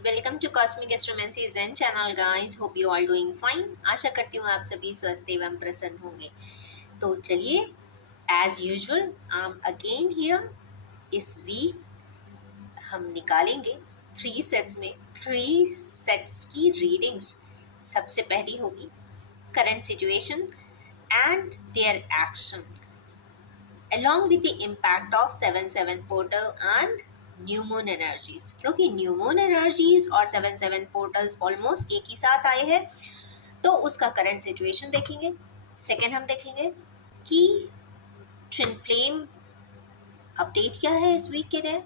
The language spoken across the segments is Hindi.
Welcome to cosmic astromancy Zen channel guys. Hope you all doing fine. आशा करती हूँ आप सभी स्वस्थ एवं प्रसन्न होंगे। तो चलिए, as usual I am again here. इस वीक हम निकालेंगे 3 सेट्स में 3 सेट्स की रीडिंग्स। सबसे पहली होगी current situation and their action along with the impact of 7-7 portal and new moon energies, क्योंकि न्यू मून एनर्जीज और 7-7 पोर्टल्स ऑलमोस्ट एक ही साथ आए हैं, तो उसका करंट सिचुएशन देखेंगे। सेकेंड हम देखेंगे कि ट्विन फ्लेम अपडेट क्या है इस वीक के लिए,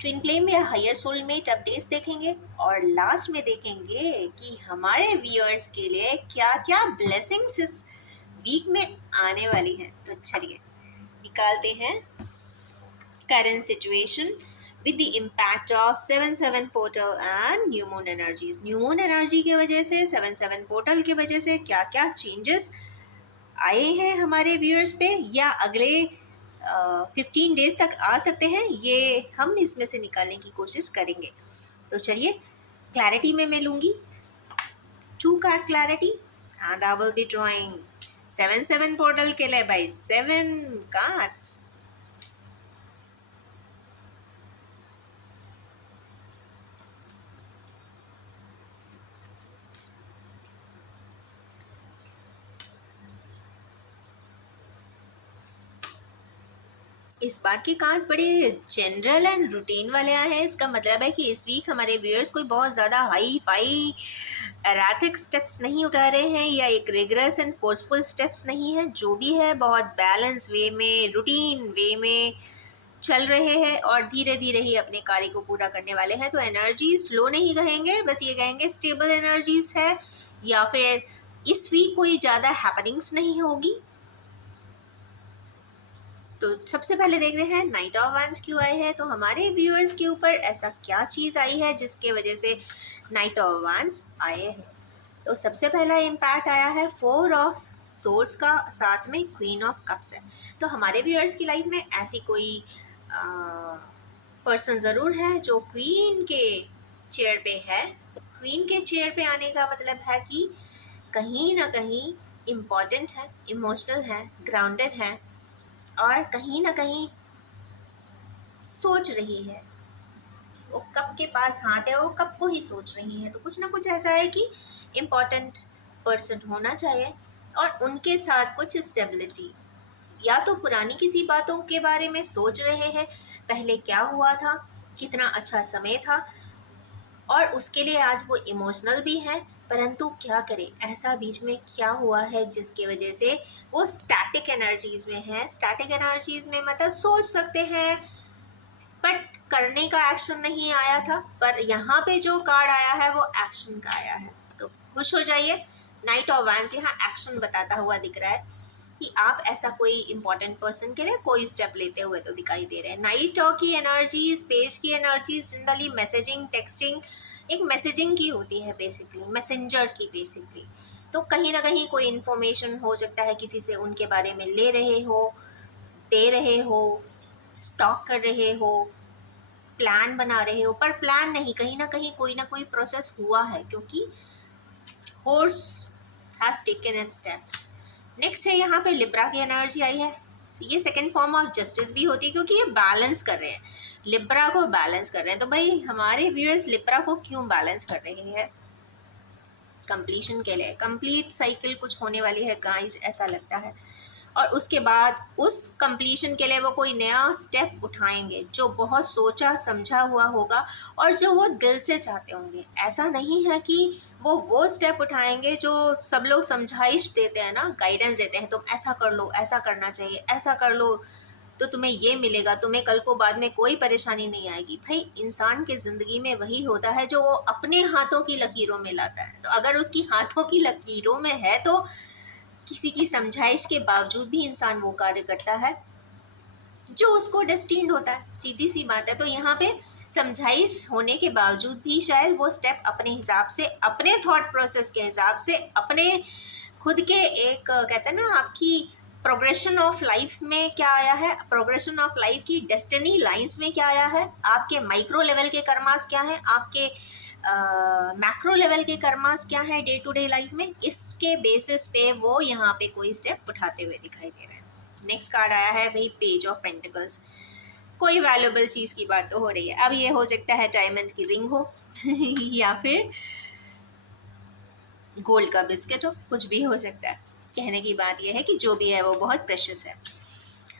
ट्विन फ्लेम या हायर सोलमेट अपडेट्स देखेंगे, और लास्ट में देखेंगे कि हमारे व्यूअर्स के लिए क्या क्या ब्लेसिंग्स इस वीक में आने वाली हैं। तो चलिए निकालते हैं current situation with the impact of 7-7 portal and new moon energies। new moon energy की वजह से 7-7 portal की वजह से क्या क्या changes आए हैं हमारे viewers पे, या अगले 15 डेज तक आ सकते हैं, ये हम इसमें से निकालने की कोशिश करेंगे। तो चलिए, क्लैरिटी में मैं लूँगी 2 card clarity and I will be drawing 7-7 portal के लिए बाई 7 कार्ड्स। इस बार के कार्ड्स बड़े जनरल एंड रूटीन वाले आए हैं। इसका मतलब है कि इस वीक हमारे व्यूअर्स कोई बहुत ज़्यादा हाई फाई एराटिक स्टेप्स नहीं उठा रहे हैं, या एक रिग्रेस एंड फोर्सफुल स्टेप्स नहीं है। जो भी है बहुत बैलेंस वे में, रूटीन वे में चल रहे हैं और धीरे धीरे ही अपने कार्य को पूरा करने वाले हैं। तो एनर्जी स्लो नहीं कहेंगे, बस ये कहेंगे स्टेबल एनर्जीज है, या फिर इस वीक कोई ज़्यादा हैपनिंग्स नहीं होगी। तो सबसे पहले देखते हैं नाइट ऑफ वैंड्स क्यों आए हैं। तो हमारे व्यूअर्स के ऊपर ऐसा क्या चीज़ आई है जिसके वजह से नाइट ऑफ वैंड्स आए हैं। तो सबसे पहला इम्पैक्ट आया है 4 ऑफ सोर्ड्स का, साथ में क्वीन ऑफ कप्स है। तो हमारे व्यूअर्स की लाइफ में ऐसी कोई पर्सन ज़रूर है जो क्वीन के चेयर पे है। क्वीन के चेयर पे आने का मतलब है कि कहीं ना कहीं इम्पॉर्टेंट है, इमोशनल है, ग्राउंडेड है, और कहीं ना कहीं सोच रही है। वो कप के पास हाथ है, वो कप को ही सोच रही है। तो कुछ ना कुछ ऐसा है कि इम्पॉर्टेंट पर्सन होना चाहिए, और उनके साथ कुछ स्टेबिलिटी, या तो पुरानी किसी बातों के बारे में सोच रहे हैं, पहले क्या हुआ था, कितना अच्छा समय था, और उसके लिए आज वो इमोशनल भी है। परंतु क्या करें, ऐसा बीच में क्या हुआ है जिसकी वजह से वो स्टैटिक एनर्जीज में है। स्टैटिक एनर्जीज में मतलब सोच सकते हैं बट करने का एक्शन नहीं आया था, पर यहाँ पे जो कार्ड आया है वो एक्शन का आया है। तो खुश हो जाइए, नाइट ऑफ वैंड्स यहाँ एक्शन बताता हुआ दिख रहा है कि आप ऐसा कोई इंपॉर्टेंट पर्सन के लिए कोई स्टेप लेते हुए तो दिखाई दे रहे हैं। नाइट ऑफ की एनर्जीज, पेज की एनर्जीज जनरली मैसेजिंग, टेक्सटिंग, एक मैसेजिंग की होती है, बेसिकली मैसेंजर की बेसिकली। तो कहीं ना कहीं कोई इन्फॉर्मेशन हो सकता है, किसी से उनके बारे में ले रहे हो, दे रहे हो, स्टॉक कर रहे हो, प्लान बना रहे हो, पर प्लान नहीं, कहीं ना कोई प्रोसेस हुआ है, क्योंकि horse has taken it's steps. Next है यहाँ पे लिब्रा की एनर्जी आई है। ये सेकेंड फॉर्म ऑफ जस्टिस भी होती है, क्योंकि ये बैलेंस कर रहे हैं, लिब्रा को बैलेंस कर रहे हैं। तो भाई हमारे व्यूअर्स लिब्रा को क्यों बैलेंस कर रहे हैं? कंप्लीशन के लिए, कंप्लीट साइकिल कुछ होने वाली है गाइस, ऐसा लगता है। और उसके बाद उस कंप्लीशन के लिए वो कोई नया स्टेप उठाएंगे जो बहुत सोचा समझा हुआ होगा, और जो वो दिल से चाहते होंगे। ऐसा नहीं है कि वो स्टेप उठाएंगे जो सब लोग समझाइश देते हैं ना, गाइडेंस देते हैं, तुम ऐसा कर लो, ऐसा करना चाहिए, ऐसा कर लो तो तुम्हें ये मिलेगा, तुम्हें कल को बाद में कोई परेशानी नहीं आएगी। भाई इंसान के ज़िंदगी में वही होता है जो वो अपने हाथों की लकीरों में लाता है। तो अगर उसकी हाथों की लकीरों में है तो किसी की समझाइश के बावजूद भी इंसान वो कार्य करता है जो उसको डेस्टिन्ड होता है, सीधी सी बात है। तो यहाँ पे समझाइश होने के बावजूद भी शायद वो स्टेप अपने हिसाब से, अपने थॉट प्रोसेस के हिसाब से, अपने खुद के एक कहते हैं ना, आपकी प्रोग्रेशन ऑफ लाइफ में क्या आया है, प्रोग्रेशन ऑफ लाइफ की डेस्टिनी लाइंस में क्या आया है, आपके माइक्रो लेवल के कर्मास क्या है, आपके मैक्रो लेवल के कर्मास क्या है डे टू डे लाइफ में, इसके बेसिस पे वो यहाँ पे कोई स्टेप उठाते हुए दिखाई दे रहे हैं। नेक्स्ट कार्ड आया है भाई पेज ऑफ पेंटिकल्स। कोई वैल्यूएबल चीज़ की बात तो हो रही है। अब ये हो सकता है डायमंड की रिंग हो या फिर गोल्ड का बिस्किट हो, कुछ भी हो सकता है। कहने की बात यह है कि जो भी है वो बहुत प्रेशियस है।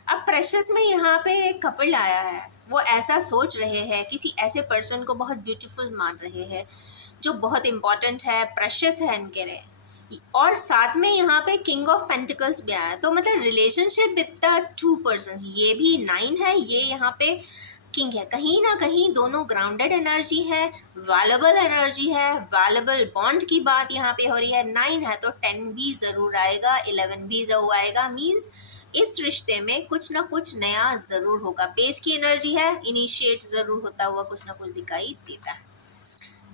अब प्रेशियस में यहाँ पे एक कपल आया है, वो ऐसा सोच रहे हैं, किसी ऐसे पर्सन को बहुत ब्यूटीफुल मान रहे हैं जो बहुत इम्पॉर्टेंट है, प्रेशियस है इनके लिए। और साथ में यहाँ पे किंग ऑफ पेंटिकल्स भी आया, तो मतलब relationship with the two persons, ये भी 9 है, ये यहाँ पे किंग है। कहीं ना कहीं दोनों ग्राउंडेड एनर्जी है, वैल्युएबल एनर्जी है, वैल्युएबल बॉन्ड की बात यहाँ पे हो रही है। 9 है तो 10 भी ज़रूर आएगा, 11 भी ज़रूर आएगा। मीन्स इस रिश्ते में कुछ ना कुछ नया ज़रूर होगा। पेज की एनर्जी है, इनिशिएट ज़रूर होता हुआ कुछ ना कुछ दिखाई देता है।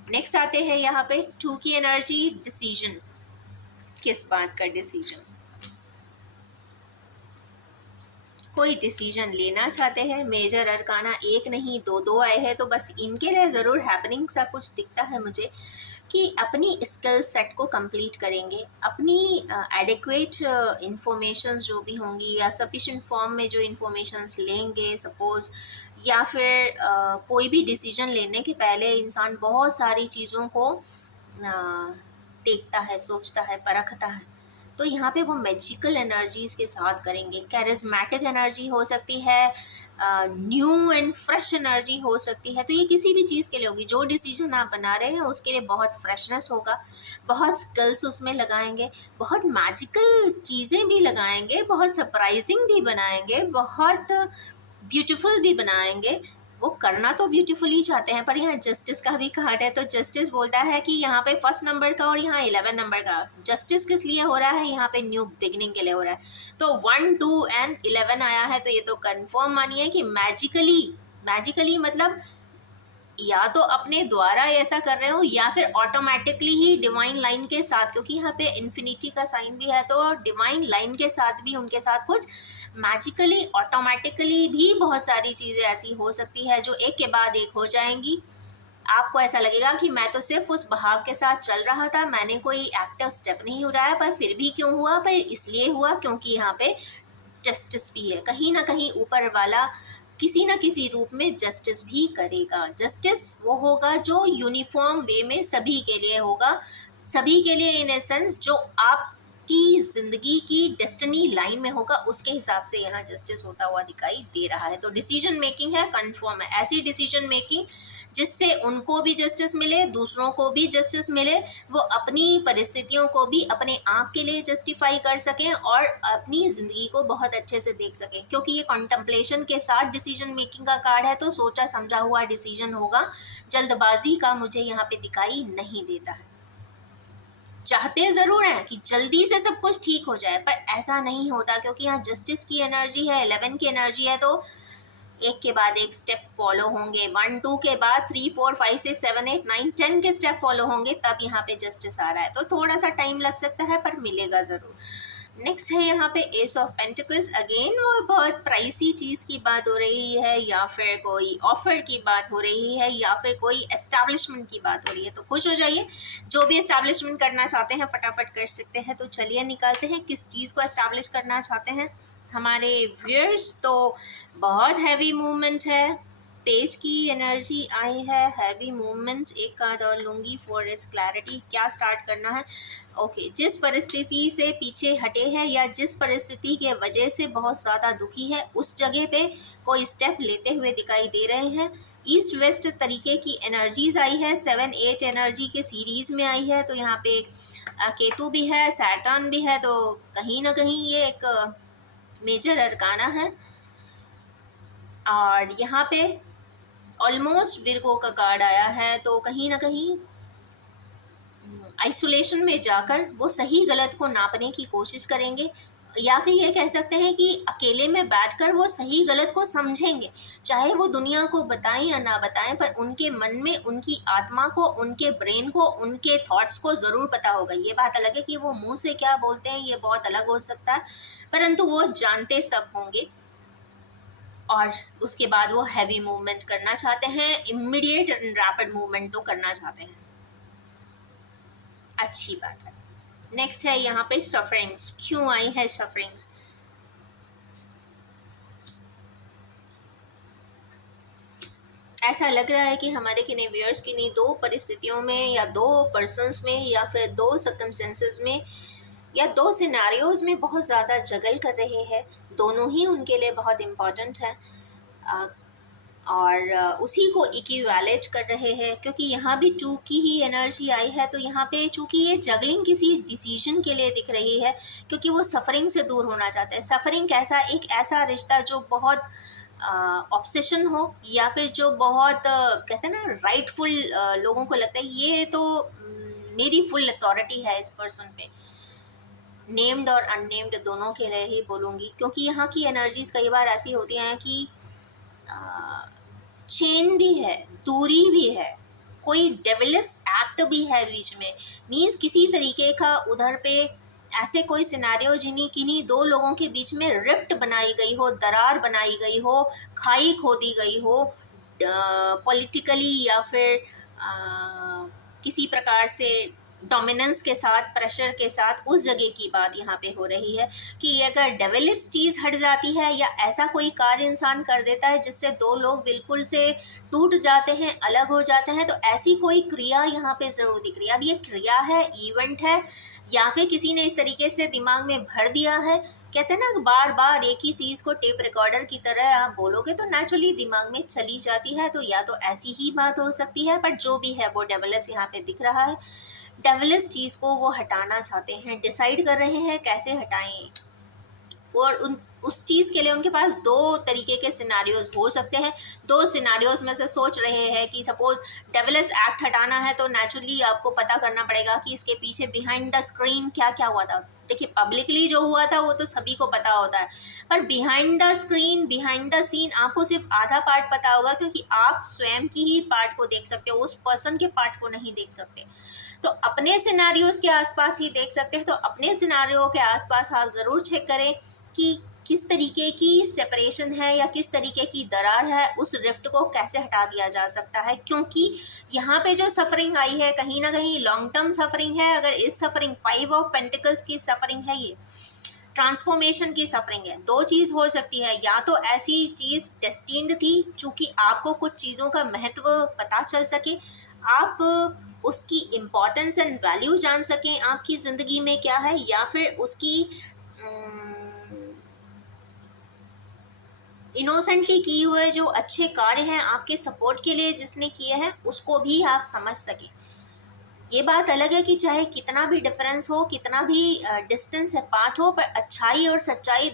नेक्स्ट आते हैं यहाँ पे 2 की एनर्जी, डिसीजन। किस बात का डिसीजन? कोई डिसीजन लेना चाहते हैं। मेजर अरकाना 1 नहीं 2 आए हैं, तो बस इनके लिए ज़रूर हैपनिंग सा कुछ दिखता है मुझे कि अपनी स्किल सेट को कंप्लीट करेंगे, अपनी एडिक्वेट इंफॉर्मेशंस जो भी होंगी या सफिशिएंट फॉर्म में जो इंफॉर्मेशंस लेंगे सपोज़, या फिर कोई भी डिसीजन लेने के पहले इंसान बहुत सारी चीज़ों को देखता है, सोचता है, परखता है। तो यहाँ पे वो मैजिकल एनर्जीज़ के साथ करेंगे। कैरिज्मेटिक एनर्जी हो सकती है, न्यू एंड फ्रेश एनर्जी हो सकती है। तो ये किसी भी चीज़ के लिए होगी, जो डिसीजन आप बना रहे हैं उसके लिए बहुत फ्रेशनेस होगा, बहुत स्किल्स उसमें लगाएंगे, बहुत मैजिकल चीज़ें भी लगाएंगे, बहुत सरप्राइजिंग भी बनाएंगे, बहुत ब्यूटीफुल भी बनाएंगे। वो करना तो ब्यूटीफुली चाहते हैं, पर यहाँ जस्टिस का भी कार्ड है, तो जस्टिस बोलता है कि यहाँ पे 1 नंबर का और यहाँ 11 नंबर का जस्टिस किस लिए हो रहा है, यहाँ पे न्यू बिगिनिंग के लिए हो रहा है। तो 1, 2 एंड 11 आया है, तो ये तो कंफर्म मानिए कि मैजिकली मतलब या तो अपने द्वारा ऐसा कर रहे हो या फिर ऑटोमेटिकली ही डिवाइन लाइन के साथ, क्योंकि यहाँ पे इन्फिनिटी का साइन भी है, तो डिवाइन लाइन के साथ भी उनके साथ कुछ मैजिकली ऑटोमेटिकली भी बहुत सारी चीज़ें ऐसी हो सकती है जो एक के बाद एक हो जाएंगी। आपको ऐसा लगेगा कि मैं तो सिर्फ उस बहाव के साथ चल रहा था, मैंने कोई एक्टिव स्टेप नहीं उठाया, पर फिर भी क्यों हुआ, पर इसलिए हुआ क्योंकि यहाँ पे जस्टिस भी है। कहीं ना कहीं ऊपर वाला किसी न किसी रूप में जस्टिस भी करेगा। जस्टिस वो होगा जो यूनिफॉर्म वे में सभी के लिए होगा, सभी के लिए इन ए सेंस जो आपकी ज़िंदगी की डेस्टिनी लाइन में होगा, उसके हिसाब से यहाँ जस्टिस होता हुआ दिखाई दे रहा है। तो डिसीजन मेकिंग है, कंफर्म है, ऐसी डिसीजन मेकिंग जिससे उनको भी जस्टिस मिले, दूसरों को भी जस्टिस मिले, वो अपनी परिस्थितियों को भी अपने आप के लिए जस्टिफाई कर सकें और अपनी ज़िंदगी को बहुत अच्छे से देख सकें। क्योंकि ये कॉन्टम्पलेशन के साथ डिसीजन मेकिंग का कार्ड है, तो सोचा समझा हुआ डिसीजन होगा, जल्दबाजी का मुझे यहाँ पे दिखाई नहीं देता है। चाहते ज़रूर हैं कि जल्दी से सब कुछ ठीक हो जाए, पर ऐसा नहीं होता, क्योंकि यहाँ जस्टिस की एनर्जी है, 11 की एनर्जी है, तो एक के बाद एक स्टेप फॉलो होंगे, 1, 2 के बाद 3, 4, 5, 6, 7, 8, 9, 10 के स्टेप फॉलो होंगे, तब यहाँ पे जस्टिस आ रहा है। तो थोड़ा सा टाइम लग सकता है, पर मिलेगा ज़रूर। नेक्स्ट है यहाँ पे एस ऑफ पेंटिकल्स। अगेन वो बहुत प्राइसी चीज़ की बात हो रही है, या फिर कोई ऑफर की बात हो रही है, या फिर कोई एस्टैब्लिशमेंट की बात हो रही है। तो खुश हो जाइए, जो भी एस्टैब्लिशमेंट करना चाहते हैं फटाफट कर सकते हैं। तो चलिए निकालते हैं किस चीज़ को एस्टैब्लिश करना चाहते हैं हमारे व्यूअर्स। तो बहुत हैवी मूवमेंट है, पेज की एनर्जी आई है, हैवी मूवमेंट। एक कार्ड और लूँगी फॉर इट्स क्लैरिटी। क्या स्टार्ट करना है? ओके, जिस परिस्थिति से पीछे हटे हैं या जिस परिस्थिति के वजह से बहुत ज़्यादा दुखी है, उस जगह पे कोई स्टेप लेते हुए दिखाई दे रहे हैं। ईस्ट वेस्ट तरीके की एनर्जीज आई है, 7, 8 एनर्जी के सीरीज़ में आई है। तो यहाँ पे केतु भी है, सैटर्न भी है, तो कहीं ना कहीं ये एक मेजर अरकाना है। और यहाँ पे ऑलमोस्ट विर्गो का कार्ड आया है, तो कहीं ना कहीं आइसोलेशन में जाकर वो सही गलत को नापने की कोशिश करेंगे। या फिर ये कह सकते हैं कि अकेले में बैठकर वो सही गलत को समझेंगे, चाहे वो दुनिया को बताएं या ना बताएं, पर उनके मन में, उनकी आत्मा को, उनके ब्रेन को, उनके थॉट्स को ज़रूर पता होगा। ये बात अलग है कि वो मुंह से क्या बोलते हैं, ये बहुत अलग हो सकता है, परंतु वो जानते सब होंगे। और उसके बाद वो हैवी मूवमेंट करना चाहते हैं, इमीडिएट एंड रैपिड मूवमेंट तो करना चाहते हैं। अच्छी बात है। नेक्स्ट है यहाँ पे सफरिंग्स। क्यों आई है सफरिंग्स? ऐसा लग रहा है कि हमारे किन्हीं व्यूअर्स किन्हीं दो परिस्थितियों में, या दो पर्सन्स में, या फिर दो सर्कमस्टेंसेस में, या दो सिनेरियोज में बहुत ज़्यादा जगल कर रहे हैं। दोनों ही उनके लिए बहुत इम्पॉर्टेंट है, और उसी को इक्विवेलेंट कर रहे हैं, क्योंकि यहाँ भी टू की ही एनर्जी आई है। तो यहाँ पे चूँकि ये जगलिंग किसी डिसीजन के लिए दिख रही है, क्योंकि वो सफ़रिंग से दूर होना चाहते हैं। सफ़रिंग कैसा? एक ऐसा रिश्ता जो बहुत ऑब्सेशन हो, या फिर जो बहुत कहते हैं ना राइटफुल, लोगों को लगता है ये तो मेरी फुल अथॉरिटी है इस पर्सन पे। नेम्ड और अननेम्ड दोनों के लिए ही बोलूँगी, क्योंकि यहाँ की एनर्जीज कई बार ऐसी होती हैं कि चेन भी है, दूरी भी है, कोई डेविलिस एक्ट भी है बीच में। मीन्स किसी तरीके का उधर पे ऐसे कोई सिनेरियो जिन्हीं किन्हीं दो लोगों के बीच में रिफ्ट बनाई गई हो, दरार बनाई गई हो, खाई खोदी गई हो, पॉलिटिकली या फिर किसी प्रकार से डोमिनेंस के साथ, प्रेशर के साथ, उस जगह की बात यहाँ पे हो रही है कि अगर डेविलिस चीज़ हट जाती है, या ऐसा कोई कार्य इंसान कर देता है जिससे दो लोग बिल्कुल से टूट जाते हैं, अलग हो जाते हैं, तो ऐसी कोई क्रिया यहाँ पे ज़रूर दिख रही है। अब ये क्रिया है, इवेंट है, या फिर किसी ने इस तरीके से दिमाग में भर दिया है। कहते हैं ना, बार बार एक ही चीज़ को टेप रिकॉर्डर की तरह आप बोलोगे तो नेचुरली दिमाग में चली जाती है। तो या तो ऐसी ही बात हो सकती है, बट जो भी है वो डेविलिस यहाँ पे दिख रहा है। डेविलिस चीज़ को वो हटाना चाहते हैं, डिसाइड कर रहे हैं कैसे हटाएं। और उस चीज़ के लिए उनके पास दो तरीके के सिनारियोज हो सकते हैं। दो सिनारियोज में से सोच रहे हैं कि सपोज डेविलिस एक्ट हटाना है, तो नेचुरली आपको पता करना पड़ेगा कि इसके पीछे बिहाइंड द स्क्रीन क्या क्या हुआ था। देखिए, पब्लिकली जो हुआ था वो तो सभी को पता होता है, पर behind the screen, behind the scene आपको सिर्फ आधा पार्ट पता होगा, क्योंकि आप स्वयं की ही पार्ट को देख सकते हो, उस पर्सन के पार्ट को नहीं देख सकते। तो अपने सिनारियोज के आसपास ही देख सकते हैं। तो अपने सिनारियो के आसपास आप ज़रूर चेक करें कि किस तरीके की सेपरेशन है, या किस तरीके की दरार है, उस रिफ्ट को कैसे हटा दिया जा सकता है। क्योंकि यहाँ पे जो सफरिंग आई है, कहीं ना कहीं लॉन्ग टर्म सफरिंग है। अगर इस सफरिंग 5 ऑफ पेंटिकल्स की सफरिंग है, ये ट्रांसफॉर्मेशन की सफरिंग है। दो चीज़ हो सकती है, या तो ऐसी चीज़ डेस्टिन्ड थी चूँकि आपको कुछ चीज़ों का महत्व पता चल सके, आप उसकी इम्पोर्टेंस एंड वैल्यू जान सकें आपकी ज़िंदगी में क्या है, या फिर उसकी इनोसेंटली किए हुए जो अच्छे कार्य हैं आपके सपोर्ट के लिए जिसने किए हैं, उसको भी आप समझ सकें। ये बात अलग है कि चाहे कितना भी डिफरेंस हो, कितना भी डिस्टेंस अपार्ट हो, पर अच्छाई और सच्चाई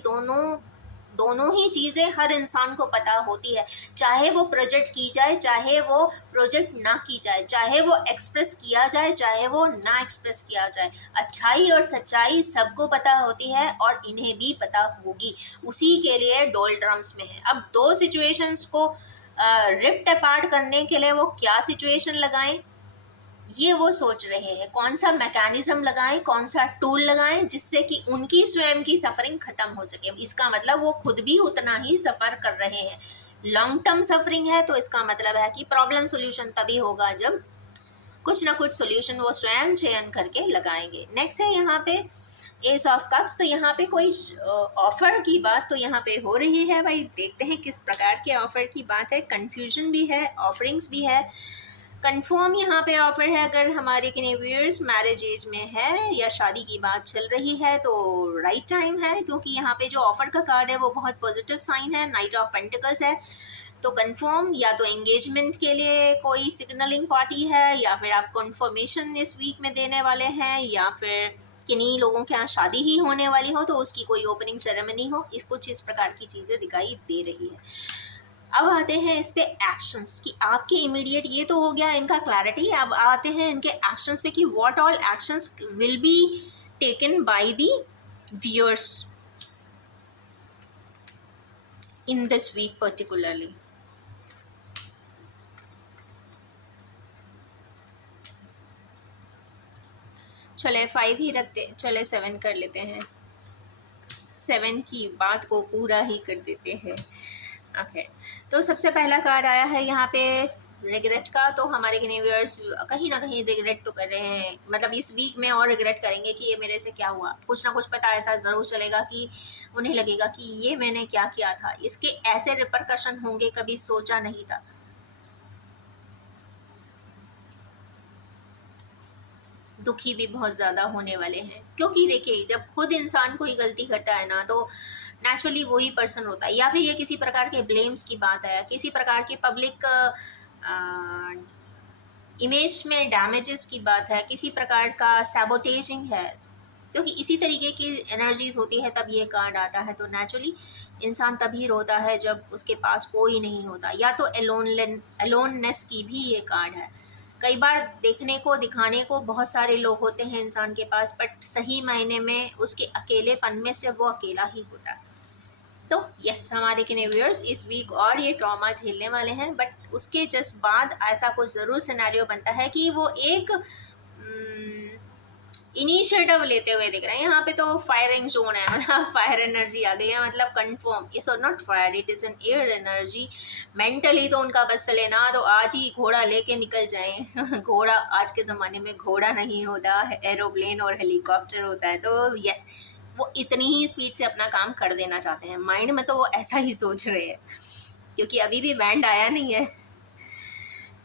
दोनों ही चीज़ें हर इंसान को पता होती है। चाहे वो प्रोजेक्ट की जाए, चाहे वो प्रोजेक्ट ना की जाए, चाहे वो एक्सप्रेस किया जाए, चाहे वो ना एक्सप्रेस किया जाए, अच्छाई और सच्चाई सबको पता होती है, और इन्हें भी पता होगी। उसी के लिए डोल ड्रम्स में है। अब दो सिचुएशंस को रिफ्ट अपार्ट करने के लिए वो क्या सिचुएशन लगाएं, ये वो सोच रहे हैं। कौन सा मैकेनिज्म लगाएं, कौन सा टूल लगाएं, जिससे कि उनकी स्वयं की सफरिंग खत्म हो सके। इसका मतलब वो खुद भी उतना ही सफ़र कर रहे हैं। लॉन्ग टर्म सफरिंग है, तो इसका मतलब है कि प्रॉब्लम सोल्यूशन तभी होगा जब कुछ ना कुछ सोल्यूशन वो स्वयं चयन करके लगाएंगे। नेक्स्ट है यहाँ पे एस ऑफ कप्स। तो यहाँ पे कोई ऑफर की बात तो यहाँ पे हो रही है भाई। देखते हैं किस प्रकार के ऑफर की बात है। कन्फ्यूजन भी है, ऑफरिंग्स भी है। कंफर्म यहाँ पे ऑफर है, अगर हमारे किन्हीं व्यूअर्स मैरिज एज में है या शादी की बात चल रही है तो राइट टाइम है, क्योंकि यहाँ पे जो ऑफर का कार्ड है वो बहुत पॉजिटिव साइन है, नाइट ऑफ पेंटिकल्स है। तो कंफर्म, या तो एंगेजमेंट के लिए कोई सिग्नलिंग पार्टी है, या फिर आप कंफर्मेशन इस वीक में देने वाले हैं, या फिर किन्हीं लोगों के यहाँ शादी ही होने वाली हो तो उसकी कोई ओपनिंग सेरेमनी हो। कुछ इस प्रकार की चीज़ें दिखाई दे रही है। अब आते हैं इस पे एक्शंस कि आपके इमीडिएट, ये तो हो गया इनका क्लैरिटी। अब आते हैं इनके एक्शंस पे कि what all actions will be taken by the viewers. in this week particularly. चले 5 ही रखते, चले 7 कर लेते हैं, 7 की बात को पूरा ही कर देते हैं। ओके, तो सबसे पहला कार्ड आया है यहाँ पे रिग्रेट का। तो हमारे व्यूअर्स कहीं ना कहीं रिग्रेट तो कर रहे हैं, मतलब इस वीक में और रिग्रेट करेंगे कि ये मेरे से क्या हुआ। कुछ ना कुछ पता ऐसा ज़रूर चलेगा कि उन्हें लगेगा कि ये मैंने क्या किया था, इसके ऐसे रिपरकशन होंगे कभी सोचा नहीं था। दुखी भी बहुत ज़्यादा होने वाले हैं, क्योंकि देखिए जब खुद इंसान कोई गलती करता है ना, तो नेचुरली वही पर्सन होता है, या फिर ये किसी प्रकार के ब्लेम्स की बात है, किसी प्रकार की पब्लिक इमेज में डैमेजेस की बात है, किसी प्रकार का सैबोटेजिंग है, क्योंकि इसी तरीके की एनर्जीज होती है तब ये कार्ड आता है। तो नेचुरली इंसान तभी रोता है जब उसके पास कोई नहीं होता, या तो एलोननेस की भी ये कार्ड है। कई बार देखने को दिखाने को बहुत सारे लोग होते हैं इंसान के पास, बट सही मायने में उसके अकेलेपन में से वो अकेला ही होता है। तो यस, हमारे व्यूअर्स इस वीक और ये ट्रॉमा झेलने वाले हैं, बट उसके जस्ट बाद ऐसा कुछ ज़रूर सिनेरियो बनता है कि वो एक इनिशिएटिव लेते हुए दिख रहे हैं। यहाँ पे तो फायरिंग जोन है, मतलब फायर एनर्जी आ गई है, मतलब confirm it's not fire, it is an air energy. Mentally तो उनका बस चले ना, तो आज ही घोड़ा लेके निकल जाएं। घोड़ा आज के ज़माने में घोड़ा नहीं होता, एरोप्लेन और हेलीकॉप्टर होता है। तो यस, वो इतनी ही स्पीड से अपना काम कर देना चाहते हैं, माइंड में तो वो ऐसा ही सोच रहे हैं, क्योंकि अभी भी बैंड आया नहीं है।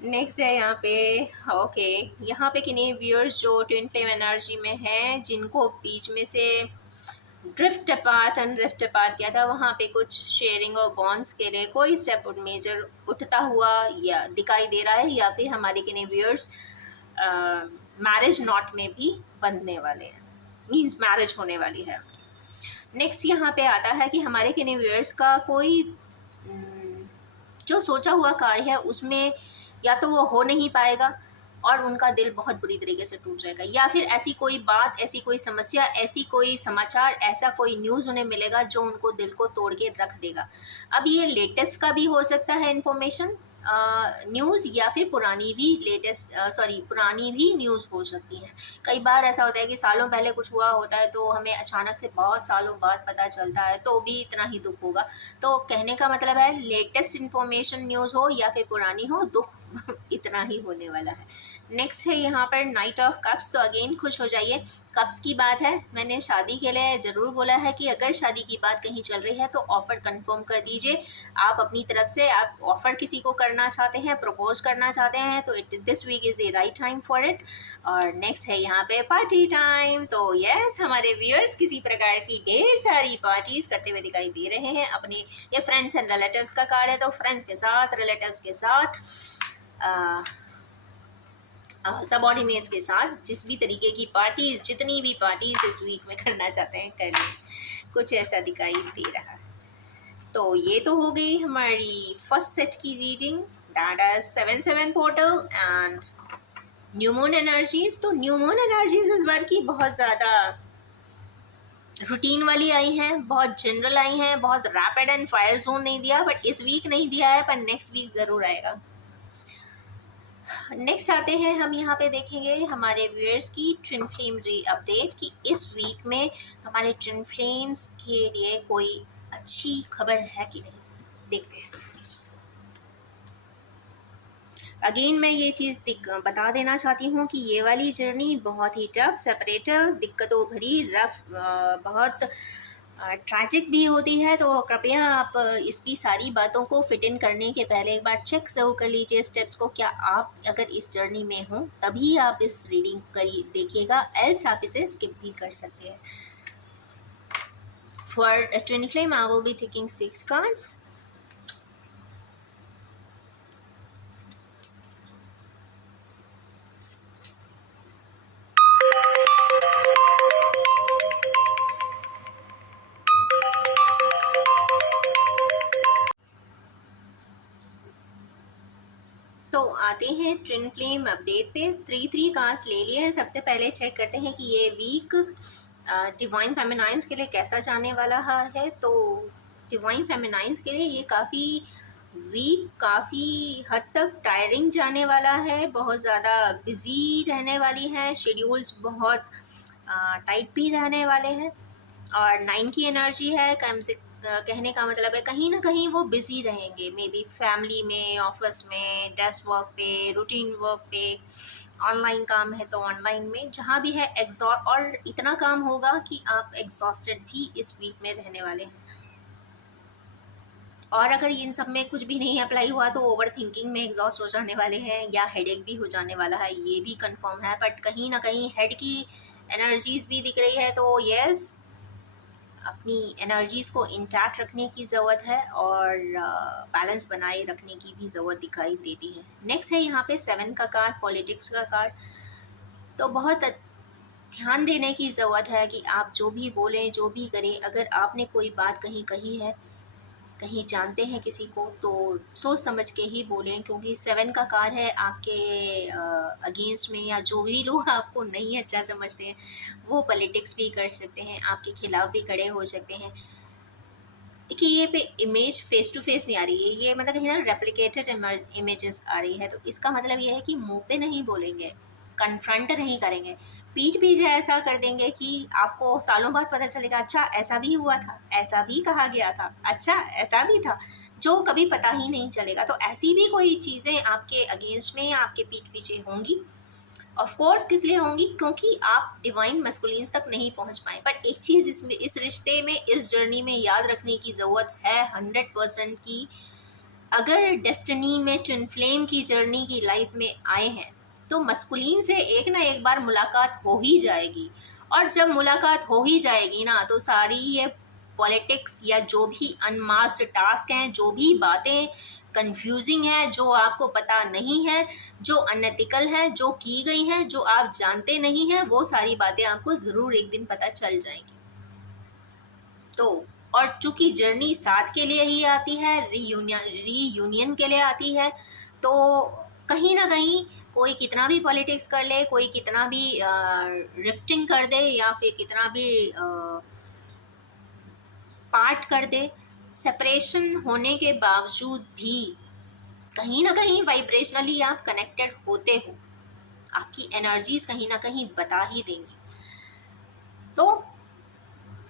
नेक्स्ट है यहाँ पे, ओके, यहाँ पे किन्हीं व्यूअर्स जो ट्विन फ्लेम एनर्जी में हैं, जिनको बीच में से ड्रिफ्ट अपार्ट किया था, वहाँ पे कुछ शेयरिंग और बॉन्ड्स के लिए कोई स्टेप मेजर उठता हुआ या दिखाई दे रहा है, या फिर हमारे किन्हीं व्यूअर्स मैरिज नॉट में भी बंधने वाले हैं, मीन्स मैरिज होने वाली है। नेक्स्ट यहाँ पे आता है कि हमारे किन्हीं व्यूअर्स का कोई जो सोचा हुआ कार्य है उसमें या तो वो हो नहीं पाएगा और उनका दिल बहुत बुरी तरीके से टूट जाएगा, या फिर ऐसी कोई बात, ऐसी कोई समस्या, ऐसी कोई समाचार, ऐसा कोई न्यूज़ उन्हें मिलेगा जो उनको दिल को तोड़ के रख देगा। अब ये लेटेस्ट का भी हो सकता है इन्फॉर्मेशन, न्यूज़, या फिर पुरानी भी पुरानी भी न्यूज़ हो सकती है। कई बार ऐसा होता है कि सालों पहले कुछ हुआ होता है तो हमें अचानक से बहुत सालों बाद पता चलता है, तो भी इतना ही दुख होगा। तो कहने का मतलब है लेटेस्ट इन्फॉर्मेशन न्यूज़ हो या फिर पुरानी हो, दुख इतना ही होने वाला है। नेक्स्ट है यहाँ पर नाइट ऑफ कप्स। तो अगेन खुश हो जाइए, कप्स की बात है। मैंने शादी के लिए ज़रूर बोला है कि अगर शादी की बात कहीं चल रही है तो ऑफ़र कंफर्म कर दीजिए। आप अपनी तरफ से आप ऑफ़र किसी को करना चाहते हैं, प्रपोज करना चाहते हैं, तो this week is the right time for it. और नेक्स्ट है यहाँ पे पार्टी टाइम। तो यस, हमारे व्यूअर्स किसी प्रकार की ढेर सारी पार्टीज करते हुए दिखाई दे रहे हैं अपने, ये फ्रेंड्स एंड रिलेटिव्स का कार्ड है, तो फ्रेंड्स के साथ, रिलेटिव्स के साथ, सबऑर्डिनेट्स के साथ, जिस भी तरीके की पार्टीज, जितनी भी पार्टीज इस वीक में करना चाहते हैं कर लें, कुछ ऐसा दिखाई दे रहा है। तो ये तो हो गई हमारी फर्स्ट सेट की reading, that is 7/7 portal and new moon energies. तो न्यू मून एनर्जीज इस बार की बहुत ज़्यादा रूटीन वाली आई हैं, बहुत जनरल आई हैं, बहुत रैपिड एंड फायर जोन नहीं दिया, बट इस वीक नहीं दिया है, पर नेक्स्ट वीक ज़रूर आएगा। नेक्स्ट आते हैं हम, यहाँ पे देखेंगे हमारे व्यूअर्स की ट्विन फ्लेम री अपडेट कि इस वीक में हमारे ट्विन फ्लेम्स के लिए कोई अच्छी खबर है कि नहीं, देखते हैं। अगेन मैं ये चीज़ बता देना चाहती हूँ कि ये वाली जर्नी बहुत ही टफ, सेपरेटिव, दिक्कतों भरी, रफ, बहुत ट्रैजिक भी होती है। तो कृपया आप इसकी सारी बातों को फिट इन करने के पहले एक बार चेक ज़रूर कर लीजिए स्टेप्स को, क्या आप अगर इस जर्नी में हो तभी आप इस रीडिंग देखिएगा, एल्स आप इसे स्किप भी कर सकते हैं। For twin flame I will be taking 6 cards. तो आते हैं ट्विन फ्लेम अपडेट पे। 3 कार्ड्स ले लिए हैं। सबसे पहले चेक करते हैं कि ये वीक डिवाइन फेमिनाइंस के लिए कैसा जाने वाला है। तो डिवाइन फेमिनाइंस के लिए ये काफ़ी वीक, काफ़ी हद तक टायरिंग जाने वाला है, बहुत ज़्यादा बिजी रहने वाली है, शेड्यूल्स बहुत टाइट भी रहने वाले हैं। और 9 की एनर्जी है, कम से कहने का मतलब है कहीं ना कहीं वो बिजी रहेंगे, मे बी फैमिली में, ऑफिस में, डेस्क वर्क पे, रूटीन वर्क पे, ऑनलाइन काम है तो ऑनलाइन में, जहाँ भी है और इतना काम होगा कि आप एग्जॉस्टेड भी इस वीक में रहने वाले हैं। और अगर इन सब में कुछ भी नहीं अप्लाई हुआ तो ओवर थिंकिंग में एग्जॉस्ट हो जाने वाले हैं, या हेडेक भी हो जाने वाला है, ये भी कंफर्म है। बट कहीं ना कहीं हेड की एनर्जीज भी दिख रही है, तो यस, अपनी एनर्जीज़ को इंटैक्ट रखने की ज़रूरत है और बैलेंस बनाए रखने की भी ज़रूरत दिखाई देती है। नेक्स्ट है यहाँ पे 7 का कार्ड, पॉलिटिक्स का कार्ड। तो बहुत ध्यान देने की ज़रूरत है कि आप जो भी बोलें, जो भी करें, अगर आपने कोई बात कहीं कही है, कहीं जानते हैं किसी को, तो सोच समझ के ही बोलें, क्योंकि 7 का कार्ड है आपके अगेंस्ट में, या जो भी लोग आपको नहीं अच्छा समझते हैं वो पॉलिटिक्स भी कर सकते हैं, आपके खिलाफ भी खड़े हो सकते हैं। देखिए, ये पे इमेज फेस टू फेस नहीं आ रही है, ये मतलब कहीं ना रेप्लिकेटेड इमेजेस आ रही है, तो इसका मतलब ये है कि मुंह पे नहीं बोलेंगे, कन्फ्रंट नहीं करेंगे, पीठ पीछे ऐसा कर देंगे कि आपको सालों बाद पता चलेगा, अच्छा ऐसा भी हुआ था, ऐसा भी कहा गया था, अच्छा ऐसा भी था, जो कभी पता ही नहीं चलेगा। तो ऐसी भी कोई चीज़ें आपके अगेंस्ट में या आपके पीठ पीछे होंगी। ऑफ कोर्स किस लिए होंगी, क्योंकि आप डिवाइन मस्कुलिन्स तक नहीं पहुंच पाए। पर एक चीज़ इसमें, इस रिश्ते में, इस जर्नी में याद रखने की ज़रूरत है 100% की, अगर डेस्टिनी में ट्विन फ्लेम की जर्नी की लाइफ में आए हैं तो मस्कुलिन से एक ना एक बार मुलाकात हो ही जाएगी। और जब मुलाकात हो ही जाएगी ना, तो सारी ये पॉलिटिक्स या जो भी अनमास्ड टास्क हैं, जो भी बातें कंफ्यूजिंग है, जो आपको पता नहीं है, जो अनएथिकल है, जो की गई हैं, जो आप जानते नहीं हैं, वो सारी बातें आपको ज़रूर एक दिन पता चल जाएंगी। तो और चूंकि जर्नी साथ के लिए ही आती है, रीयूनियन के लिए आती है, तो कहीं ना कहीं कोई कितना भी पॉलिटिक्स कर ले, कोई कितना भी रिफ्टिंग कर दे, या फिर कितना भी पार्ट कर दे, सेपरेशन होने के बावजूद भी कहीं ना कहीं वाइब्रेशनली आप कनेक्टेड होते हो, आपकी एनर्जीज कहीं ना कहीं बता ही देंगी। तो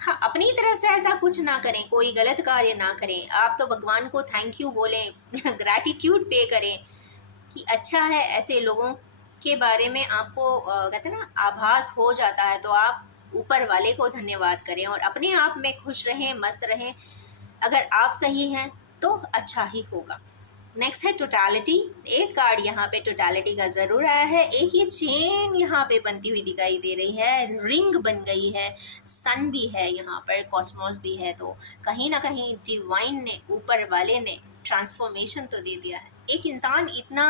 हाँ, अपनी तरफ से ऐसा कुछ ना करें, कोई गलत कार्य ना करें, आप तो भगवान को थैंक यू बोलें, ग्रैटिट्यूड पे करें कि अच्छा है, ऐसे लोगों के बारे में आपको कहते हैं ना आभास हो जाता है, तो आप ऊपर वाले को धन्यवाद करें और अपने आप में खुश रहें, मस्त रहें। अगर आप सही हैं तो अच्छा ही होगा। नेक्स्ट है टोटालिटी। एक कार्ड यहाँ पे टोटालिटी का ज़रूर आया है, एक ये चेन यहाँ पे बनती हुई दिखाई दे रही है, रिंग बन गई है, सन भी है यहाँ पर, कॉस्मोस भी है, तो कहीं ना कहीं डिवाइन ने, ऊपर वाले ने ट्रांसफॉर्मेशन तो दे दिया है। एक इंसान इतना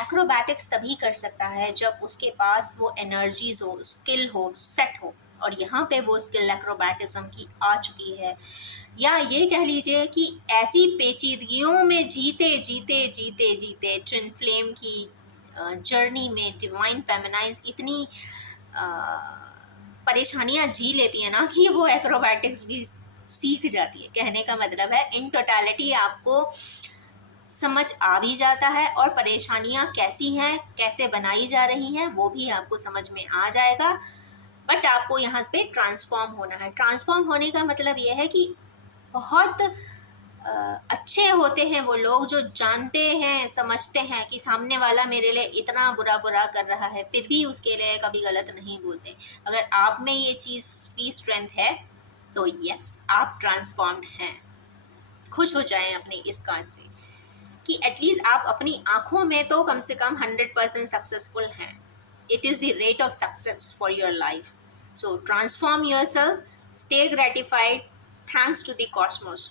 एक्रोबैटिक्स तभी कर सकता है जब उसके पास वो एनर्जीज हो, स्किल हो, सेट हो, और यहाँ पे वो स्किल एक्रोबैटिज्म की आ चुकी है। या ये कह लीजिए कि ऐसी पेचीदगियों में जीते जीते जीते जीते ट्विन फ्लेम की जर्नी में डिवाइन फेमिनाइज इतनी परेशानियां जी लेती है ना कि वो एक्रोबैटिक्स भी सीख जाती है। कहने का मतलब है इन टोटालिटी आपको समझ आ भी जाता है, और परेशानियां कैसी हैं, कैसे बनाई जा रही हैं, वो भी आपको समझ में आ जाएगा। बट आपको यहाँ पे ट्रांसफॉर्म होना है। ट्रांसफॉर्म होने का मतलब ये है कि बहुत अच्छे होते हैं वो लोग जो जानते हैं, समझते हैं कि सामने वाला मेरे लिए इतना बुरा बुरा कर रहा है, फिर भी उसके लिए कभी गलत नहीं बोलते। अगर आप में ये चीज़ की स्ट्रेंथ है तो यस, आप ट्रांसफॉर्म्ड हैं। खुश हो जाएं अपने इस कार्ड से कि एटलीस्ट आप अपनी आंखों में तो कम से कम 100% सक्सेसफुल हैं। It is the rate of success for your life. So transform your self, stay gratified, thanks to the cosmos.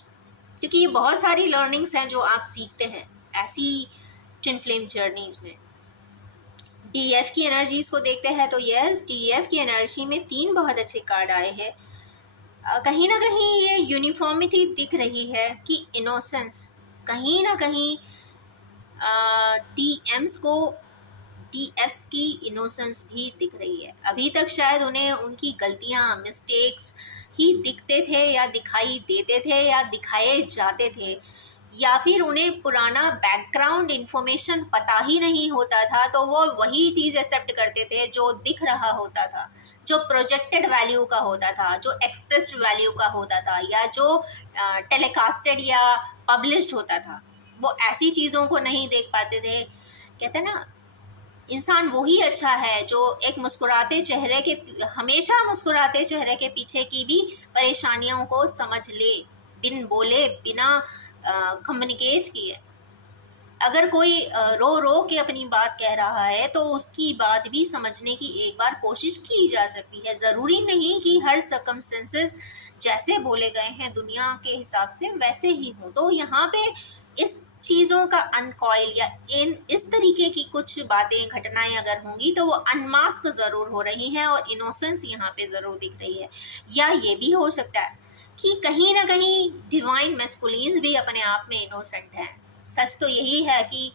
क्योंकि ये बहुत सारी लर्निंग्स हैं जो आप सीखते हैं ऐसी ट्विन फ्लेम जर्नीज में। डीएफ की एनर्जीज को देखते हैं तो यस, डीएफ की एनर्जी में 3 बहुत अच्छे कार्ड आए हैं। कहीं ना कहीं ये यूनिफॉर्मिटी दिख रही है कि इनोसेंस, कहीं ना कहीं डीएम्स को डीएफ्स की इनोसेंस भी दिख रही है। अभी तक शायद उन्हें उनकी गलतियां, मिस्टेक्स ही दिखते थे या दिखाई देते थे या दिखाए जाते थे, या फिर उन्हें पुराना बैकग्राउंड इंफॉर्मेशन पता ही नहीं होता था, तो वो वही चीज़ एक्सेप्ट करते थे जो दिख रहा होता था, जो प्रोजेक्टेड वैल्यू का होता था, जो एक्सप्रेस्ड वैल्यू का होता था, या जो टेलीकास्टेड या पब्लिश्ड होता था। वो ऐसी चीज़ों को नहीं देख पाते थे। कहते हैं ना, इंसान वही अच्छा है जो एक मुस्कुराते चेहरे के, हमेशा मुस्कुराते चेहरे के पीछे की भी परेशानियों को समझ ले, बिन बोले, बिना कम्युनिकेट किए। अगर कोई रो रो के अपनी बात कह रहा है तो उसकी बात भी समझने की एक बार कोशिश की जा सकती है। ज़रूरी नहीं कि हर सर्कमस्टेंसेस जैसे बोले गए हैं दुनिया के हिसाब से वैसे ही हो। तो यहाँ पे इस चीज़ों का अनकॉइल या इन इस तरीके की कुछ बातें, घटनाएं अगर होंगी तो वो अनमास्क ज़रूर हो रही हैं और इनोसेंस यहाँ पे ज़रूर दिख रही है। या ये भी हो सकता है कि कहीं ना कहीं डिवाइन मैस्कुलिन्स भी अपने आप में इनोसेंट हैं। सच तो यही है कि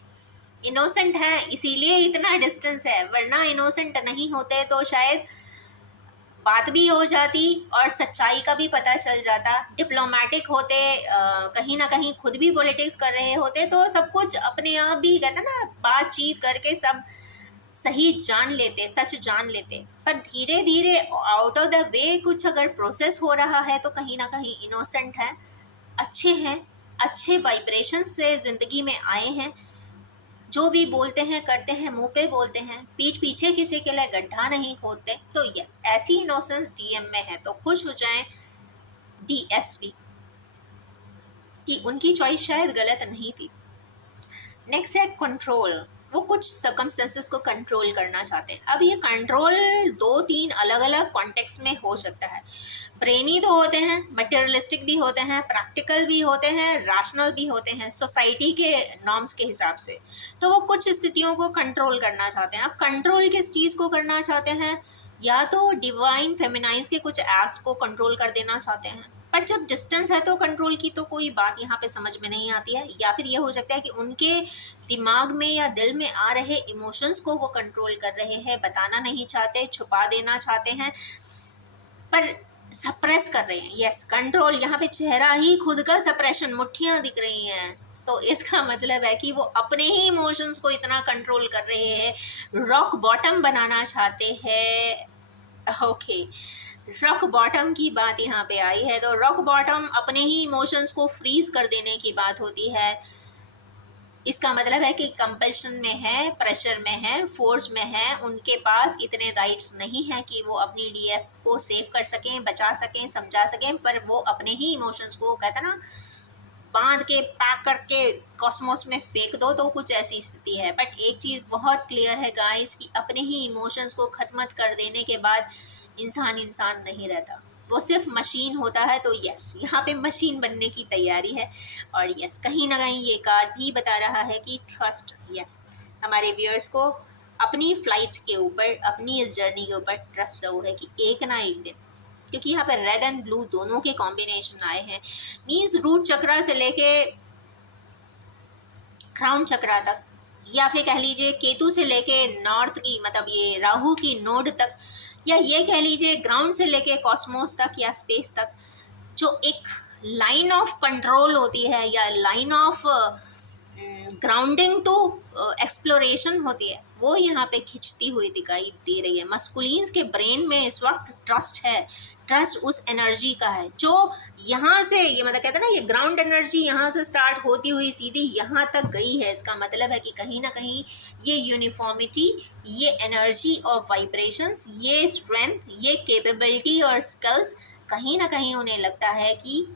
इनोसेंट है इसीलिए इतना डिस्टेंस है, वरना इनोसेंट नहीं होते तो शायद बात भी हो जाती और सच्चाई का भी पता चल जाता। डिप्लोमेटिक होते, कहीं ना कहीं खुद भी पॉलिटिक्स कर रहे होते, तो सब कुछ अपने आप भी, कहते ना, बातचीत करके सब सही जान लेते, सच जान लेते। पर धीरे धीरे आउट ऑफ द वे कुछ अगर प्रोसेस हो रहा है तो कहीं ना कहीं इनोसेंट है, अच्छे हैं, अच्छे वाइब्रेशन से ज़िंदगी में आए हैं। जो भी बोलते हैं करते हैं, मुंह पे बोलते हैं, पीठ पीछे किसी के लिए गड्ढा नहीं खोदते। तो यस, ऐसी इनोसेंस डीएम में है, तो खुश हो जाएं डीएफ्स भी कि उनकी चॉइस शायद गलत नहीं थी। नेक्स्ट है कंट्रोल। वो कुछ सर्कमस्टेंसेस को कंट्रोल करना चाहते हैं। अब ये कंट्रोल 2-3 अलग अलग कॉन्टेक्स्ट में हो सकता है। ब्रेनी तो होते हैं, मटेरियलिस्टिक भी होते हैं, प्रैक्टिकल भी होते हैं, रैशनल भी होते हैं सोसाइटी के नॉर्म्स के हिसाब से। तो वो कुछ स्थितियों को कंट्रोल करना चाहते हैं। अब कंट्रोल किस चीज़ को करना चाहते हैं? या तो डिवाइन फेमिनाइज के कुछ एक्ट्स को कंट्रोल कर देना चाहते हैं। पर जब डिस्टेंस है तो कंट्रोल की तो कोई बात यहाँ पे समझ में नहीं आती है। या फिर ये हो सकता है कि उनके दिमाग में या दिल में आ रहे इमोशंस को वो कंट्रोल कर रहे हैं, बताना नहीं चाहते, छुपा देना चाहते हैं, पर सप्रेस कर रहे हैं। यस, कंट्रोल, यहाँ पे चेहरा ही खुद का सप्रेशन, मुट्ठियां दिख रही हैं, तो इसका मतलब है कि वो अपने ही इमोशंस को इतना कंट्रोल कर रहे हैं, रॉक बॉटम बनाना चाहते हैं। ओके, रॉक बॉटम की बात यहाँ पे आई है, तो रॉक बॉटम अपने ही इमोशंस को फ्रीज कर देने की बात होती है। इसका मतलब है कि कंपल्शन में है, प्रेशर में है, फोर्स में है, उनके पास इतने राइट्स नहीं हैं कि वो अपनी डीएफ को सेव कर सकें, बचा सकें, समझा सकें, पर वो अपने ही इमोशंस को, कहते ना, बांध के पैक करके कॉस्मोस में फेंक दो, तो कुछ ऐसी स्थिति है। बट एक चीज़ बहुत क्लियर है गाइस कि अपने ही इमोशंस को ख़त्म कर देने के बाद इंसान इंसान नहीं रहता, वो सिर्फ मशीन होता है। तो यस, यहाँ पे मशीन बनने की तैयारी है। और यस, कहीं ना कहीं ये कार्ड भी बता रहा है कि ट्रस्ट। यस, हमारे व्यूअर्स को अपनी फ्लाइट के ऊपर, अपनी इस जर्नी के ऊपर ट्रस्ट जरूर है कि एक ना एक दिन, क्योंकि यहाँ पे रेड एंड ब्लू दोनों के कॉम्बिनेशन आए हैं, मीन्स रूट चक्रा से लेके क्राउन चक्रा तक, या फिर कह लीजिए केतु से लेके नॉर्थ की, मतलब ये राहु की नोड तक, या ये कह लीजिए ग्राउंड से लेके कॉस्मोस तक या स्पेस तक, जो एक लाइन ऑफ कंट्रोल होती है या line of grounding to exploration होती है, वो यहाँ पे खिंचती हुई दिखाई दे रही है। मस्कुलिन्स के ब्रेन में इस वक्त ट्रस्ट है, ट्रस्ट उस एनर्जी का है जो यहाँ से, ये मतलब कहते हैं ना, ये ग्राउंड एनर्जी यहाँ से स्टार्ट होती हुई सीधी यहाँ तक गई है। इसका मतलब है कि कहीं ना कहीं ये यूनिफॉर्मिटी, ये एनर्जी और वाइब्रेशंस, ये स्ट्रेंथ, ये कैपेबिलिटी और स्किल्स कहीं ना कहीं उन्हें लगता है कि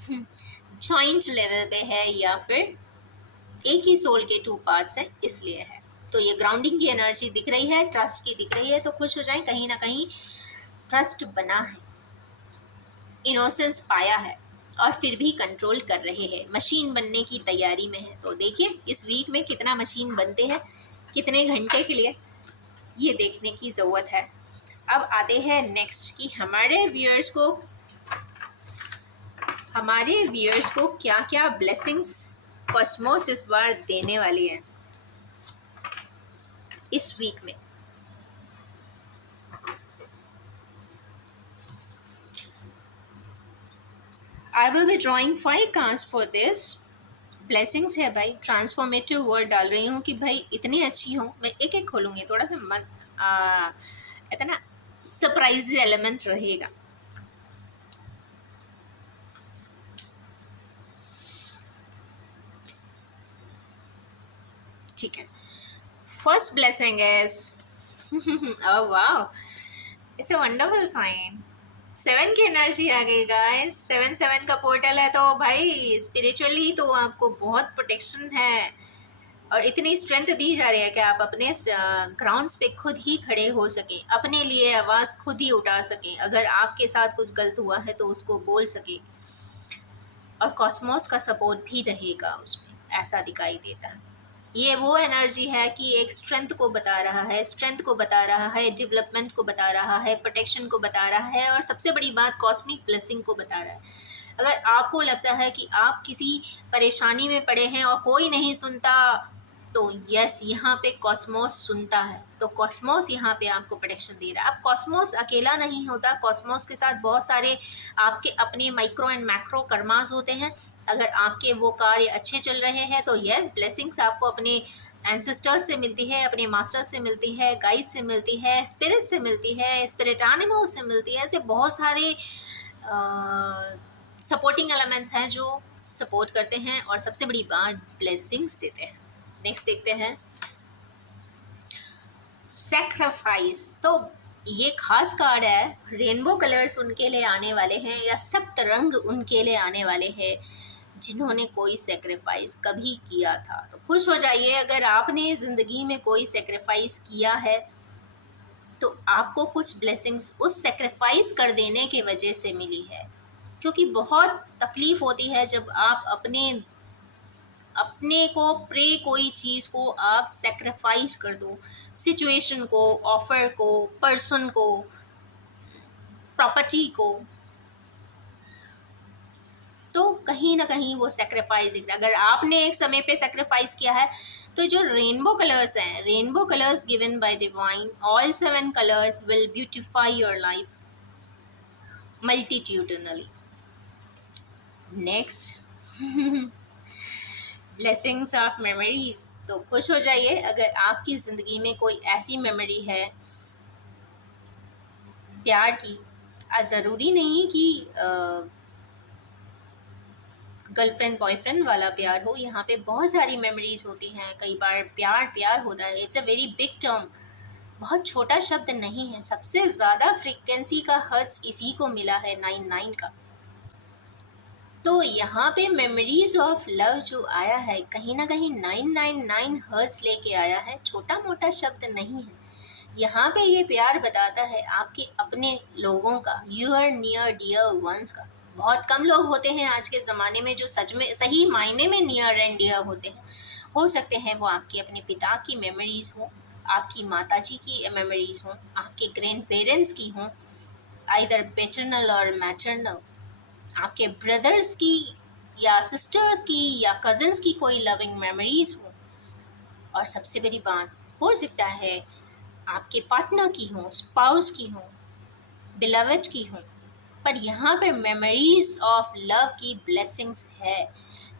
जॉइंट लेवल पे है, या फिर एक ही सोल के 2 पार्ट्स हैं, इसलिए है। तो ये ग्राउंडिंग की एनर्जी दिख रही है, ट्रस्ट की दिख रही है, तो खुश हो जाएं, कहीं ना कहीं ट्रस्ट बना है, इनोसेंस पाया है, और फिर भी कंट्रोल कर रहे हैं, मशीन बनने की तैयारी में है। तो देखिए इस वीक में कितना मशीन बनते हैं, कितने घंटे के लिए, ये देखने की ज़रूरत है। अब आते हैं नेक्स्ट कि हमारे व्यूअर्स को क्या क्या ब्लेसिंग्स कॉस्मोस इस बार देने वाली है इस वीक में। I will be drawing 5 cards for this. Blessings है भाई, ट्रांसफॉर्मेटिव वर्ड डाल रही हूँ कि भाई इतनी अच्छी हूँ। मैं एक एक खोलूँगी, थोड़ा सा मन कहते ना सरप्राइज एलिमेंट रहेगा। ठीक है, first blessing is oh wow, it's a wonderful sign. 7 की एनर्जी आ गई गाइस। 7 का पोर्टल है, तो भाई स्पिरिचुअली तो आपको बहुत प्रोटेक्शन है और इतनी स्ट्रेंथ दी जा रही है कि आप अपने ग्राउंड्स पे खुद ही खड़े हो सकें, अपने लिए आवाज़ खुद ही उठा सकें, अगर आपके साथ कुछ गलत हुआ है तो उसको बोल सकें। और कॉस्मोस का सपोर्ट भी रहेगा उसमें, ऐसा दिखाई देता है। ये वो एनर्जी है कि एक स्ट्रेंथ को बता रहा है, स्ट्रेंथ को बता रहा है, डेवलपमेंट को बता रहा है, प्रोटेक्शन को बता रहा है, और सबसे बड़ी बात कॉस्मिक ब्लेसिंग को बता रहा है। अगर आपको लगता है कि आप किसी परेशानी में पड़े हैं और कोई नहीं सुनता, तो यस, यहाँ पे कॉस्मोस सुनता है। तो कॉस्मोस यहाँ पे आपको प्रोटेक्शन दे रहा है। अब कॉस्मोस अकेला नहीं होता, कॉस्मोस के साथ बहुत सारे आपके अपने माइक्रो एंड मैक्रो कर्मास होते हैं। अगर आपके वो कार्य अच्छे चल रहे हैं तो यस, ब्लेसिंग्स आपको अपने एंसेस्टर्स से मिलती है, अपने मास्टर्स से मिलती है, गाइड से मिलती है, स्पिरिट से मिलती है, स्पिरिट एनिमल से मिलती है। ऐसे बहुत सारे सपोर्टिंग एलिमेंट्स हैं जो सपोर्ट करते हैं और सबसे बड़ी बात ब्लेसिंग्स देते हैं। नेक्स्ट देखते हैं सैक्रिफाइस। तो ये खास कार्ड है, रेनबो कलर्स उनके लिए आने वाले हैं, या सप्त रंग उनके लिए आने वाले हैं जिन्होंने कोई सेक्रीफाइस कभी किया था। तो खुश हो जाइए, अगर आपने ज़िंदगी में कोई सेक्रीफाइस किया है तो आपको कुछ ब्लेसिंग्स उस सेक्रीफाइस कर देने के वजह से मिली है। क्योंकि बहुत तकलीफ़ होती है जब आप अपने अपने को प्रे कोई चीज़ को आप सेक्रीफाइस कर दो, सिचुएशन को, ऑफर को, पर्सन को, प्रॉपर्टी को, तो कहीं ना कहीं वो सेक्रीफाइस, अगर आपने एक समय पे सेक्रीफाइस किया है, तो जो रेनबो कलर्स हैं, rainbow colours given by divine, all 7 colours will beautify your life multitudinously. Next blessings of memories. तो खुश हो जाइए अगर आपकी ज़िंदगी में कोई ऐसी मेमोरी है प्यार की। ज़रूरी नहीं कि गर्लफ्रेंड बॉयफ्रेंड वाला प्यार हो, यहाँ पे बहुत सारी मेमोरीज होती हैं। कई बार प्यार प्यार होता है, it's a very big term, बहुत छोटा शब्द नहीं है। सबसे ज़्यादा फ्रीक्वेंसी का हर्ट्स इसी को मिला है, 99 का। तो यहाँ पे मेमोरीज ऑफ लव जो आया है, कहीं ना कहीं 999 हर्ट्स लेके आया है, छोटा मोटा शब्द नहीं है। यहाँ पे ये प्यार बताता है आपके अपने लोगों का, यूर नियर डियर वंस का। बहुत कम लोग होते हैं आज के ज़माने में जो सच में सही मायने में नियर एंड डियर होते हैं। हो सकते हैं वो आपके अपने पिता की मेमोरीज़ हों, आपकी माताजी की मेमोरीज़ हों, आपके ग्रैंड पेरेंट्स की हों, आइदर पेटर्नल और मैटरनल, आपके ब्रदर्स की या सिस्टर्स की या कज़न्स की कोई लविंग मेमोरीज़ हो। और सबसे बड़ी बात, हो सकता है आपके पार्टनर की हो, स्पाउस की हो, बिलवेड की हो, पर यहाँ पर मेमोरीज ऑफ लव की ब्लेसिंग्स है।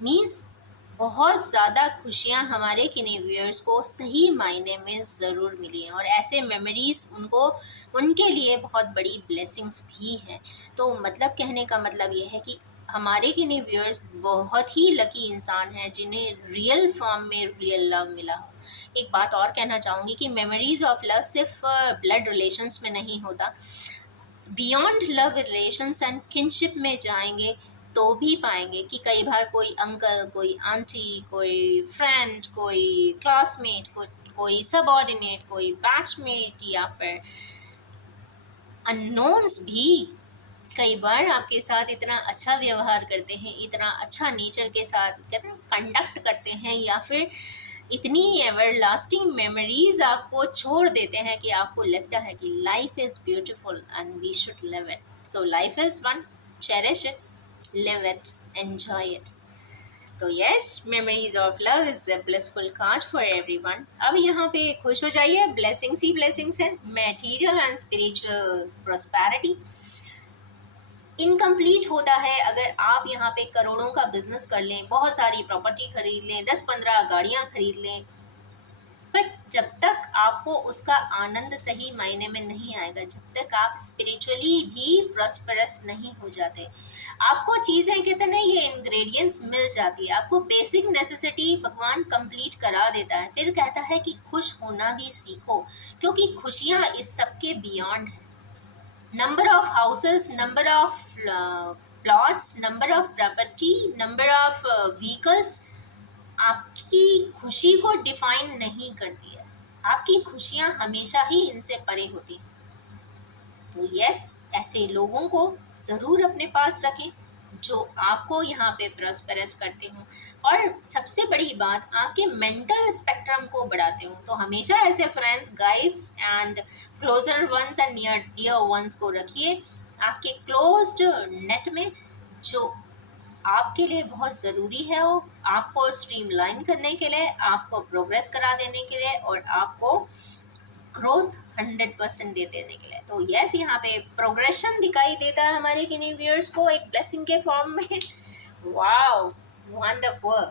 मीन्स बहुत ज़्यादा खुशियाँ हमारे किन्हीं व्यूअर्स को सही मायने में ज़रूर मिली हैं, और ऐसे मेमोरीज़ उनको उनके लिए बहुत बड़ी ब्लेसिंग्स भी हैं। तो मतलब कहने का मतलब ये है कि हमारे किन्हीं व्यूअर्स बहुत ही लकी इंसान हैं जिन्हें रियल फॉर्म में रियल लव मिला हो। एक बात और कहना चाहूँगी कि मेमोरीज ऑफ लव सिर्फ ब्लड रिलेशंस में नहीं होता, beyond love relations and kinship में जाएंगे तो भी पाएंगे कि कई बार कोई अंकल, कोई आंटी, कोई फ्रेंड, कोई क्लासमेट, कोई सबऑर्डिनेट, कोई बैचमेट, या फिर अननोन्स भी कई बार आपके साथ इतना अच्छा व्यवहार करते हैं, इतना अच्छा नेचर के साथ कहते हैं कंडक्ट करते हैं, या फिर इतनी एवर लास्टिंग मेमोरीज आपको छोड़ देते हैं कि आपको लगता है कि life is beautiful and we should live it. So life is one, cherish it, live it, enjoy it. तो yes, memories of love is a blessful card for everyone. अब यहाँ पे खुश हो जाइए, ब्लेसिंग्स ही ब्लेसिंग्स हैं, material and spiritual prosperity. Incomplete होता है अगर आप यहाँ पे करोड़ों का बिजनेस कर लें, बहुत सारी प्रॉपर्टी खरीद लें, 10-15 गाड़ियाँ खरीद लें, बट जब तक आपको उसका आनंद सही मायने में नहीं आएगा, जब तक आप स्पिरिचुअली भी प्रॉस्परस नहीं हो जाते, आपको चीज़ें कहते हैं ना, ये इंग्रेडिएंट्स मिल जाती है, आपको बेसिक नेसेसिटी भगवान कंप्लीट करा देता है, फिर कहता है कि खुश होना भी सीखो, क्योंकि खुशियाँ इस सब के बियॉन्ड है। Number of houses, number of plots, number of property, number of vehicles आपकी खुशी को डिफाइन नहीं करती है। आपकी खुशियाँ हमेशा ही इनसे परे होती हैं। तो यस, ऐसे लोगों को ज़रूर अपने पास रखें जो आपको यहाँ पे प्रॉस्पेरस करते हों, और सबसे बड़ी बात, आपके मेंटल स्पेक्ट्रम को बढ़ाते हों। तो हमेशा ऐसे friends, guys and closer ones and near dear ones को रखिए आपके क्लोज्ड नेट में, जो आपके लिए बहुत ज़रूरी है, वो आपको स्ट्रीमलाइन करने के लिए, आपको प्रोग्रेस करा देने के लिए, और आपको ग्रोथ 100% दे देने के लिए। तो यस, यहाँ पे प्रोग्रेशन दिखाई देता है हमारे किन्हीं व्यूअर्स को एक ब्लेसिंग के फॉर्म में। Wow, wonderful.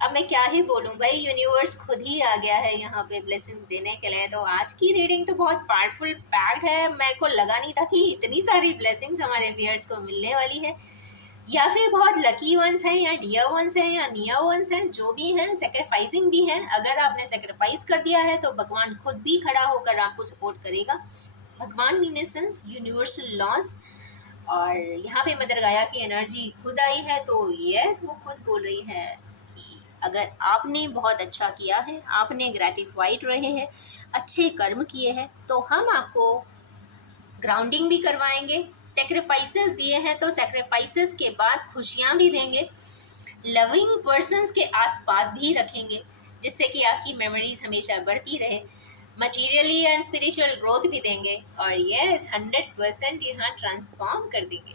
अब मैं क्या ही बोलूँ भाई, यूनिवर्स खुद ही आ गया है यहाँ पे ब्लेसिंग्स देने के लिए। तो आज की रीडिंग तो बहुत पावरफुल पैक्ड है, मेरे को लगा नहीं था कि इतनी सारी ब्लेसिंग्स हमारे व्यूअर्स को मिलने वाली है, या फिर बहुत लकी वंस हैं, या डियर वंस हैं, या नियर वंस हैं, जो भी हैं, सेक्रीफाइसिंग भी हैं। अगर आपने सेक्रीफाइस कर दिया है तो भगवान खुद भी खड़ा होकर आपको सपोर्ट करेगा। भगवान इन सेंस यूनिवर्सल लॉस, और यहाँ पे मदर गाया की एनर्जी खुद आई है। तो यस, वो खुद बोल रही है कि अगर आपने बहुत अच्छा किया है, आपने ग्रेटिफाइड रहे हैं, अच्छे कर्म किए हैं, तो हम आपको ग्राउंडिंग भी करवाएंगे, सेक्रीफाइसेस दिए हैं तो सेक्रीफाइसेस के बाद खुशियाँ भी देंगे, लविंग पर्सन्स के आसपास भी रखेंगे, जिससे कि आपकी मेमोरीज हमेशा बढ़ती रहे, मटेरियली एंड स्पिरिचुअल ग्रोथ भी देंगे, और यस 100% यहाँ ट्रांसफॉर्म कर देंगे।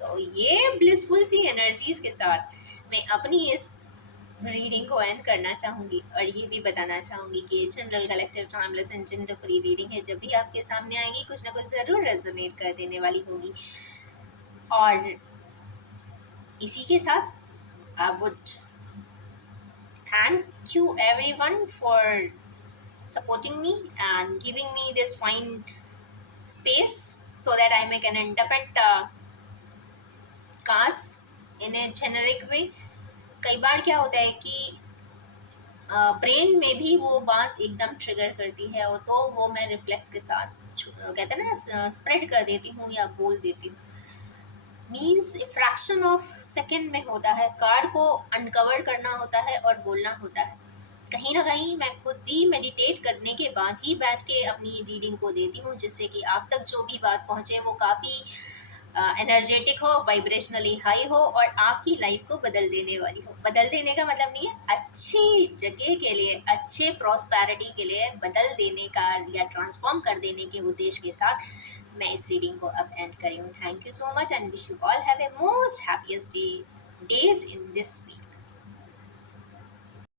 तो ये ब्लिसफुल सी एनर्जीज के साथ मैं अपनी इस रीडिंग को एंड करना चाहूँगी, और ये भी बताना चाहूँगी कि ये general collective timeless and gender free reading है। जब भी आपके सामने आएगी कुछ ना कुछ ज़रूर रेजोनेट कर देने वाली होगी। और इसी के साथ I would thank you everyone for supporting me and giving me this fine space so that I can interpret the cards in a generic way. कई बार क्या होता है कि ब्रेन में भी वो बात एकदम ट्रिगर करती है, और तो वो मैं रिफ्लेक्स के साथ कहते हैं ना स्प्रेड कर देती हूँ या बोल देती हूँ। मीन्स फ्रैक्शन ऑफ सेकेंड में होता है, कार्ड को अनकवर करना होता है और बोलना होता है। कहीं ना कहीं मैं खुद भी मेडिटेट करने के बाद ही बैठ के अपनी रीडिंग को देती हूँ, जिससे कि आप तक जो भी बात पहुँचे वो काफ़ी एनर्जेटिक हो, वाइब्रेशनली हाई हो, और आपकी लाइफ को बदल देने वाली हो। बदल देने का मतलब नहीं है, अच्छी जगह के लिए, अच्छे प्रॉस्पेरिटी के लिए बदल देने का या ट्रांसफॉर्म कर देने के उद्देश्य के साथ मैं इस रीडिंग को अब एंड कर रही हूँ। Thank you so much and wish you all have a most happiest days in this week.